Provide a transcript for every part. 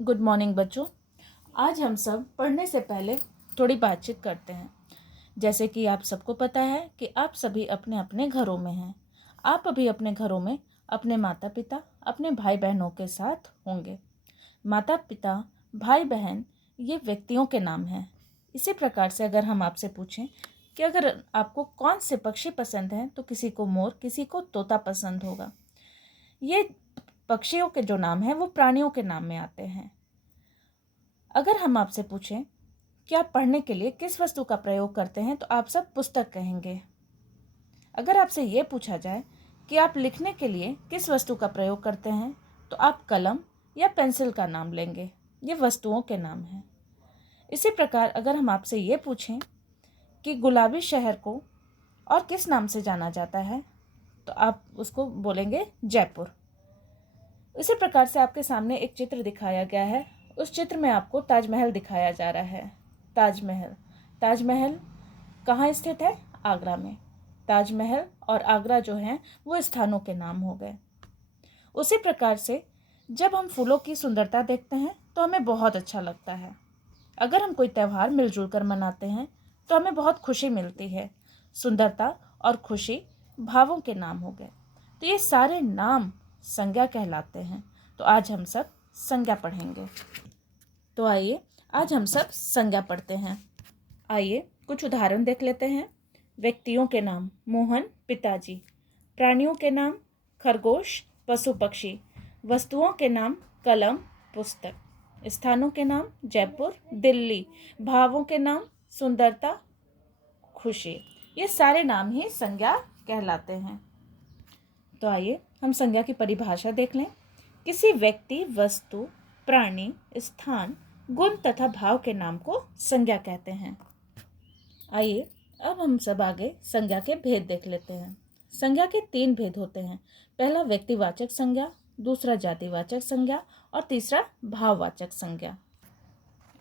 Good morning बच्चों। आज हम सब पढ़ने से पहले थोड़ी बातचीत करते हैं। जैसे कि आप सबको पता है कि आप सभी अपने अपने घरों में हैं। आप अभी अपने घरों में अपने माता पिता, अपने भाई बहनों के साथ होंगे। माता पिता, भाई बहन ये व्यक्तियों के नाम हैं। इसी प्रकार से अगर हम आपसे पूछें कि अगर आपको कौन से पक्षी पसंद हैं, तो किसी को मोर, किसी को तोता पसंद होगा। ये पक्षियों के जो नाम हैं वो प्राणियों के नाम में आते हैं। अगर हम आपसे पूछें कि आप पढ़ने के लिए किस वस्तु का प्रयोग करते हैं, तो आप सब पुस्तक कहेंगे। अगर आपसे ये पूछा जाए कि आप लिखने के लिए किस वस्तु का प्रयोग करते हैं, तो आप कलम या पेंसिल का नाम लेंगे। ये वस्तुओं के नाम हैं। इसी प्रकार अगर हम आपसे ये पूछें कि गुलाबी शहर को और किस नाम से जाना जाता है, तो आप उसको बोलेंगे जयपुर। इसी प्रकार से आपके सामने एक चित्र दिखाया गया है। उस चित्र में आपको ताजमहल दिखाया जा रहा है। ताजमहल कहाँ स्थित है? आगरा में। ताजमहल और आगरा जो हैं वो स्थानों के नाम हो गए। उसी प्रकार से जब हम फूलों की सुंदरता देखते हैं तो हमें बहुत अच्छा लगता है। अगर हम कोई त्यौहार मिलजुल कर मनाते हैं तो हमें बहुत खुशी मिलती है। सुंदरता और खुशी भावों के नाम हो गए। तो ये सारे नाम संज्ञा कहलाते हैं। तो आज हम सब संज्ञा पढ़ेंगे। तो आइए आज हम सब संज्ञा पढ़ते हैं। आइए कुछ उदाहरण देख लेते हैं। व्यक्तियों के नाम मोहन पिताजी, प्राणियों के नाम खरगोश पशु पक्षी, वस्तुओं के नाम कलम पुस्तक, स्थानों के नाम जयपुर दिल्ली, भावों के नाम सुंदरता खुशी। ये सारे नाम ही संज्ञा कहलाते हैं। तो आइए हम संज्ञा की परिभाषा देख लें। किसी व्यक्ति, वस्तु, प्राणी, स्थान, गुण तथा भाव के नाम को संज्ञा कहते हैं। आइए अब हम सब आगे संज्ञा के भेद देख लेते हैं। संज्ञा के 3 भेद होते हैं। पहला व्यक्तिवाचक संज्ञा, दूसरा जातिवाचक संज्ञा और तीसरा भाववाचक संज्ञा।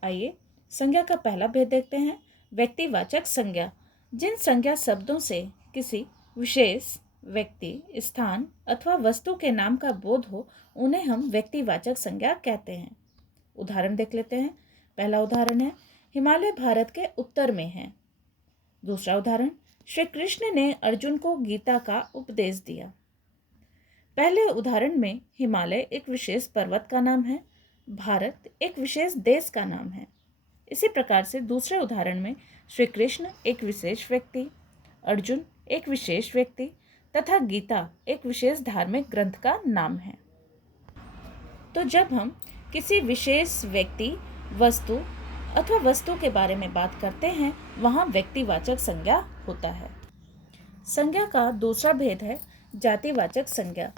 आइए संज्ञा का पहला भेद देखते हैं। व्यक्तिवाचक संज्ञा, जिन संज्ञा शब्दों से किसी विशेष व्यक्ति, स्थान अथवा वस्तु के नाम का बोध हो, उन्हें हम व्यक्तिवाचक संज्ञा कहते हैं। उदाहरण देख लेते हैं। पहला उदाहरण है हिमालय भारत के उत्तर में है। दूसरा उदाहरण, श्री कृष्ण ने अर्जुन को गीता का उपदेश दिया। पहले उदाहरण में हिमालय एक विशेष पर्वत का नाम है, भारत एक विशेष देश का नाम है। इसी प्रकार से दूसरे उदाहरण में श्री कृष्ण एक विशेष व्यक्ति, अर्जुन एक विशेष व्यक्ति तथा गीता एक विशेष धार्मिक ग्रंथ का नाम है। तो जब हम किसी विशेष व्यक्ति, वस्तु अथवा वस्तु के बारे में बात करते हैं, वहाँ व्यक्तिवाचक संज्ञा होता है। संज्ञा का दूसरा भेद है जातिवाचक संज्ञा।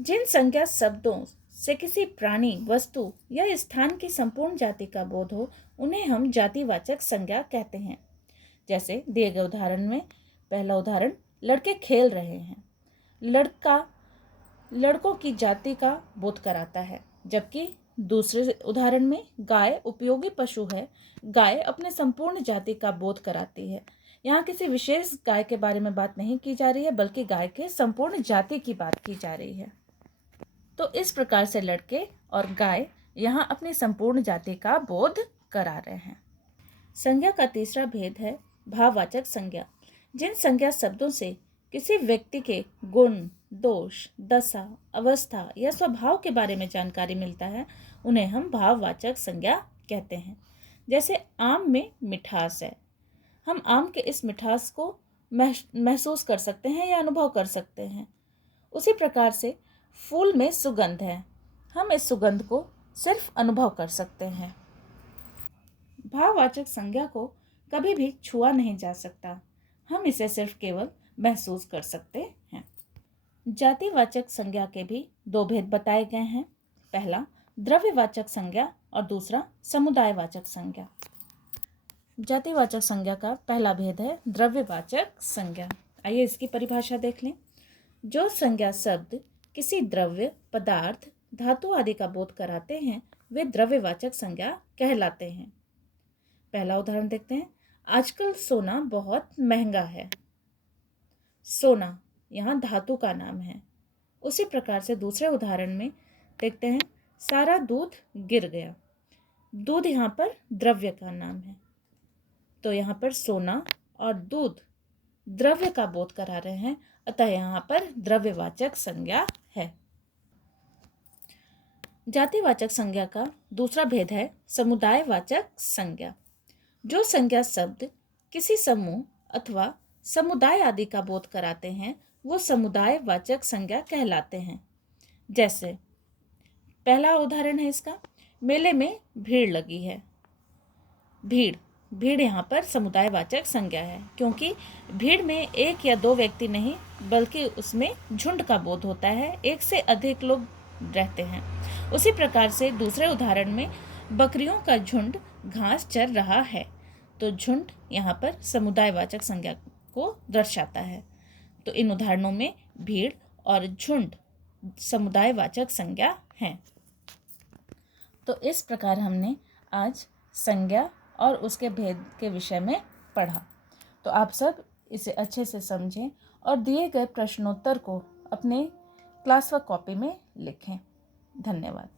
जिन संज्ञा शब्दों से किसी प्राणी, वस्तु या स्थान की संपूर्ण जाति का बोध हो, उन्हें हम जातिवाचक संज्ञा कहते हैं। जैसे दिए गए उदाहरण में पहला उदाहरण, लड़के खेल रहे हैं। लड़का लड़कों की जाति का बोध कराता है। जबकि दूसरे उदाहरण में गाय उपयोगी पशु है, गाय अपने संपूर्ण जाति का बोध कराती है। यहाँ किसी विशेष गाय के बारे में बात नहीं की जा रही है, बल्कि गाय के संपूर्ण जाति की बात की जा रही है। तो इस प्रकार से लड़के और गाय यहाँ अपनी संपूर्ण जाति का बोध करा रहे हैं। संज्ञा का तीसरा भेद है भाववाचक संज्ञा। जिन संज्ञा शब्दों से किसी व्यक्ति के गुण, दोष, दशा, अवस्था या स्वभाव के बारे में जानकारी मिलता है, उन्हें हम भाववाचक संज्ञा कहते हैं। जैसे आम में मिठास है, हम आम के इस मिठास को महसूस कर सकते हैं या अनुभव कर सकते हैं। उसी प्रकार से फूल में सुगंध है, हम इस सुगंध को सिर्फ अनुभव कर सकते हैं। भाववाचक संज्ञा को कभी भी छुआ नहीं जा सकता, हम इसे सिर्फ केवल महसूस कर सकते हैं। जातिवाचक संज्ञा के भी 2 भेद बताए गए हैं। पहला द्रव्यवाचक संज्ञा और दूसरा समुदायवाचक संज्ञा। जातिवाचक संज्ञा का पहला भेद है द्रव्यवाचक संज्ञा। आइए इसकी परिभाषा देख लें। जो संज्ञा शब्द किसी द्रव्य, पदार्थ, धातु आदि का बोध कराते हैं, वे द्रव्यवाचक संज्ञा कहलाते हैं। पहला उदाहरण देखते हैं। आजकल सोना बहुत महंगा है। सोना यहाँ धातु का नाम है। उसी प्रकार से दूसरे उदाहरण में देखते हैं। सारा दूध गिर गया। दूध यहाँ पर द्रव्य का नाम है, तो यहाँ पर सोना और दूध द्रव्य का बोध करा रहे हैं, अतः यहाँ पर द्रव्यवाचक संज्ञा है। जातिवाचक संज्ञा का दूसरा भेद है समुदायवाचक संज्ञा। जो संज्ञा शब्द किसी समूह अथवा समुदाय आदि का बोध कराते हैं वो समुदायवाचक संज्ञा कहलाते हैं। जैसे पहला उदाहरण है इसका, मेले में भीड़ लगी है। भीड़ यहाँ पर समुदायवाचक संज्ञा है, क्योंकि भीड़ में एक या दो व्यक्ति नहीं बल्कि उसमें झुंड का बोध होता है, एक से अधिक लोग रहते हैं। उसी प्रकार से दूसरे उदाहरण में बकरियों का झुंड घास चर रहा है, तो झुंड यहाँ पर समुदायवाचक संज्ञा को दर्शाता है। तो इन उदाहरणों में भीड़ और झुंड समुदायवाचक संज्ञा हैं। तो इस प्रकार हमने आज संज्ञा और उसके भेद के विषय में पढ़ा। तो आप सब इसे अच्छे से समझें और दिए गए प्रश्नोत्तर को अपने क्लास वर्क कॉपी में लिखें। धन्यवाद।